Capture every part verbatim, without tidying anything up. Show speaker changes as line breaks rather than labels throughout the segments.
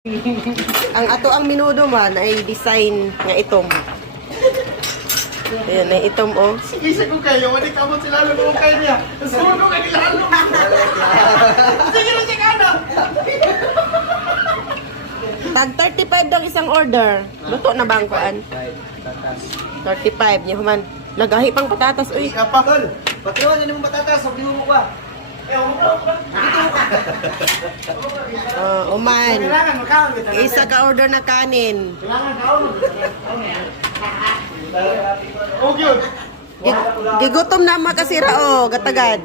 Ang ato ang minudo man ay design nga itom. Ayan, ay itom oh.
Sige, sige ko kayo. Wali ka mo sila lalo kayo niya. Sunog ka nila lalo. Sige na siya ka
Tag thirty-five daw isang order. Luto na ba ang kuan? thirty-five niya human. Lagahi pang patatas uy.
Kapakol.
Patiwan na mong patatas, huwag mo mo ba?
Uh, uman.
Kailangan makaon kita.
Isa ka order na kanin.
Kailangan kaon. Okay.
Gig- Gigutom na makasira oh, gatagad.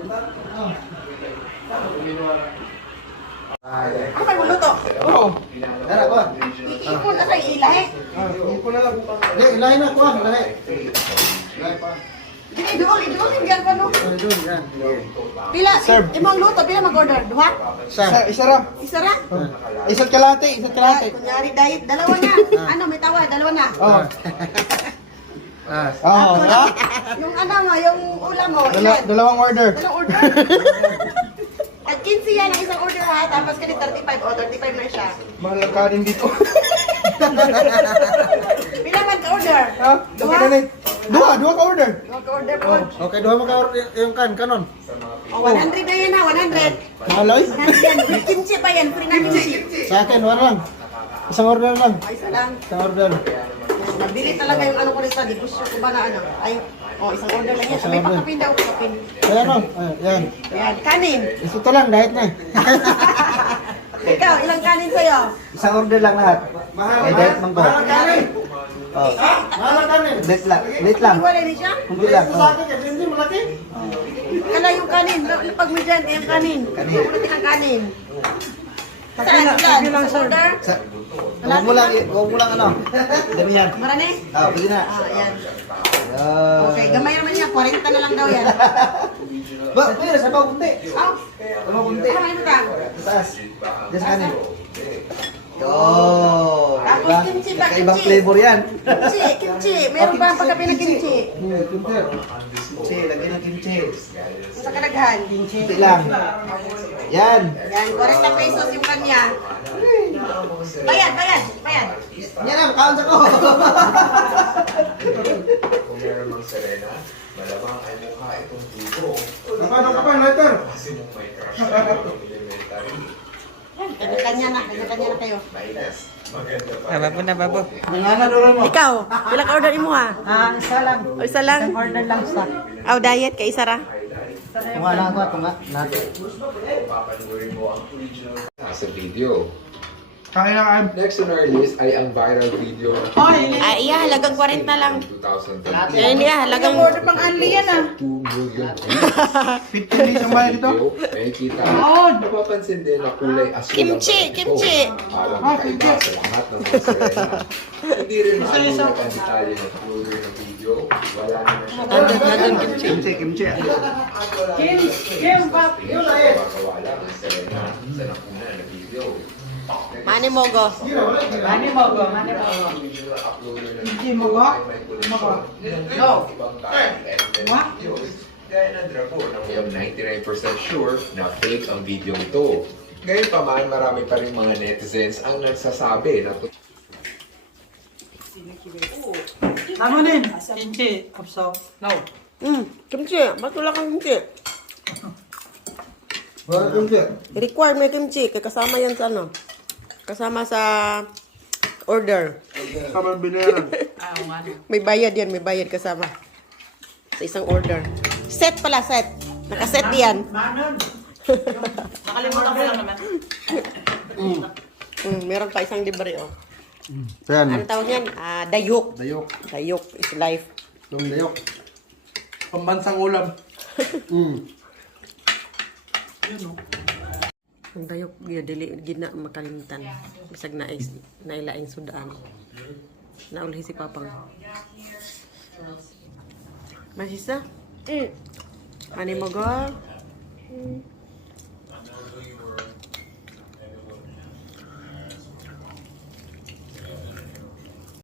Ano kayo luto?
Oo.
Tara, kuha.
Iipon na kay ilahe.
Ah, hindi ko na lang. Hindi, ilahin na kuha. Ilahin. Ilahin pa.
Idol, idol, hindi yan pa no.
Ay, doon, yan.
Pila,
Serve.
imong luto, pila mag-order? Duha?
Isa. Isa ra.
Isa ra?
Isa't kalate, isa't kalate.
Ay, kunyari diet, dalawa na. Ano, may tawa, dalawa na.
Oo.
Ah.
Oo. Ah?
Yung ano mo, yung ulam mo,
Dala,
ilan?
dalawang order.
Dalawang order? At fifteen yan ang isang order ha, tapos kani thirty-five, o thirty-five na siya.
Mahal ang kanin dito.
Pila man ka-order?
Ha? Duha na ni. Duha, duha ka order.
Duha ka-order po.
Okay, duha mo ka order yung kan, kanon.
O, one hundred na yan ha, one hundred.
Maloy?
one hundred yan. May kimchi pa yan, free na kimchi.
Sa akin, wala lang. Isang order lang.
Ay, isa lang.
Isang order.
Nabili talaga yung ano ko rin sa negosyo ko ba na ano. Ay, oh, isang order lang yan.
Isang
May
order.
pakapin daw, pakapin.
Ayan o. Ayan.
Ayan, kanin.
Ito to lang, diet na.
Ikaw, ilang kanin sa'yo?
Isang order lang lahat.
Mahal,
May diet mang to.
mahal ang kanin.
Oh.
Mahal ang kanin.
Late lang. Late lang.
Iwalay din siya?
Hindi lang.
Ito
Oh.
sa akin, kasi hindi malaki.
Kana yung kanin. Pag mo dyan, yung kanin.
Kanin.
Ulitin ang kanin. Saan? Saan? Isang order?
Sa, huwag mo lang, huwag mo lang ano. Dami yan.
Marami?
Ah, pwede na.
Ah, yan.
Ah.
Okay, gamay naman niya. forty na lang daw yan.
Ba, pwede na, sabaw kunti.
Oh,
Sabaw kunti.
ano may butang?
Sa taas. Diyan sa kanin. Oh,
Tapos
diba?
kimchi ba?
Kakaibang
Kimchi.
flavor yan.
Kimchi, kimchi. Meron pa ang pagkapi ng kimchi.
Hmm, pinter.
Kimchi, lagyan ng kimchi.
Sa kalaghan.
Kunti lang. Yan.
Yan, forty pesos yung kanya. Bayad, bayad, bayad.
Yan na, kaon sa ko.
Kung meron mang Serena, malamang ay mukha itong tipo.
Paano ka pa, letter?
Kasi mong may crush na ng elementary.
Kanya-kanya na, kanya-kanya na kayo.
Minus. Maganda pa.
Babo na babo.
Nanganadura mo.
Ikaw, ilang order mo ha?
Ah, isa lang.
O isa lang?
Order lang sa.
Aw, diet ka, isa ra?
Tunga lang ako, tunga. Lahat.
Papanurin mo ang original sa video.
Kailangan.
Next on our list ay ang viral video ng
Ah, iya, halagang forty lang.
twenty twenty.
Yan iya, halagang order pang
Only yan ah. two million views.
fifteen days ang bayad ito.
Video, makikita. Napapansin din na kulay asul
Kimchi,
ang
kimchi.
Parang kakaiba sa lahat ng mga Serena. Hindi rin maanulat ang detalye ng uploader ng video. Wala naman siya.
Nandun, nandun kimchi.
Kimchi, kimchi.
Kim, Kim, Makawala ang Serena sa nakuna na video.
Mani mogo.
Mani mo go, mani mo go.
Hindi mo ba? No. Ibang tao videos. Gaya ng drapo na may ninety-nine percent sure na fake ang video ito. Ngayon pa man, marami pa rin mga netizens ang nagsasabi na
Namunin. Kimchi. Kapsaw. No.
Hmm, kimchi. Matulak ang kimchi.
Wala kimchi.
Required may kimchi. Kaya kasama yan sa ano? Kasama sa order.
Kaman binayaran.
Ah, oo nga.
May bayad yan, may bayad kasama. Sa isang order. Set pala, set. Nakaset yan.
Manon. Nakalimutan ko lang naman.
Hmm, meron pa isang libre, oh.
Yan.
Ano tawag yan? Ah, dayok.
Dayok.
Dayok is life.
Yung dayok. Pambansang ulam. Mm.
Yun o.
Ang dayok, yun, dili, gina makalimtan. Bisag na is, nailaing sudaan. Naulhi si Papang. Masisa? Eh. Ani mo ga? Hmm.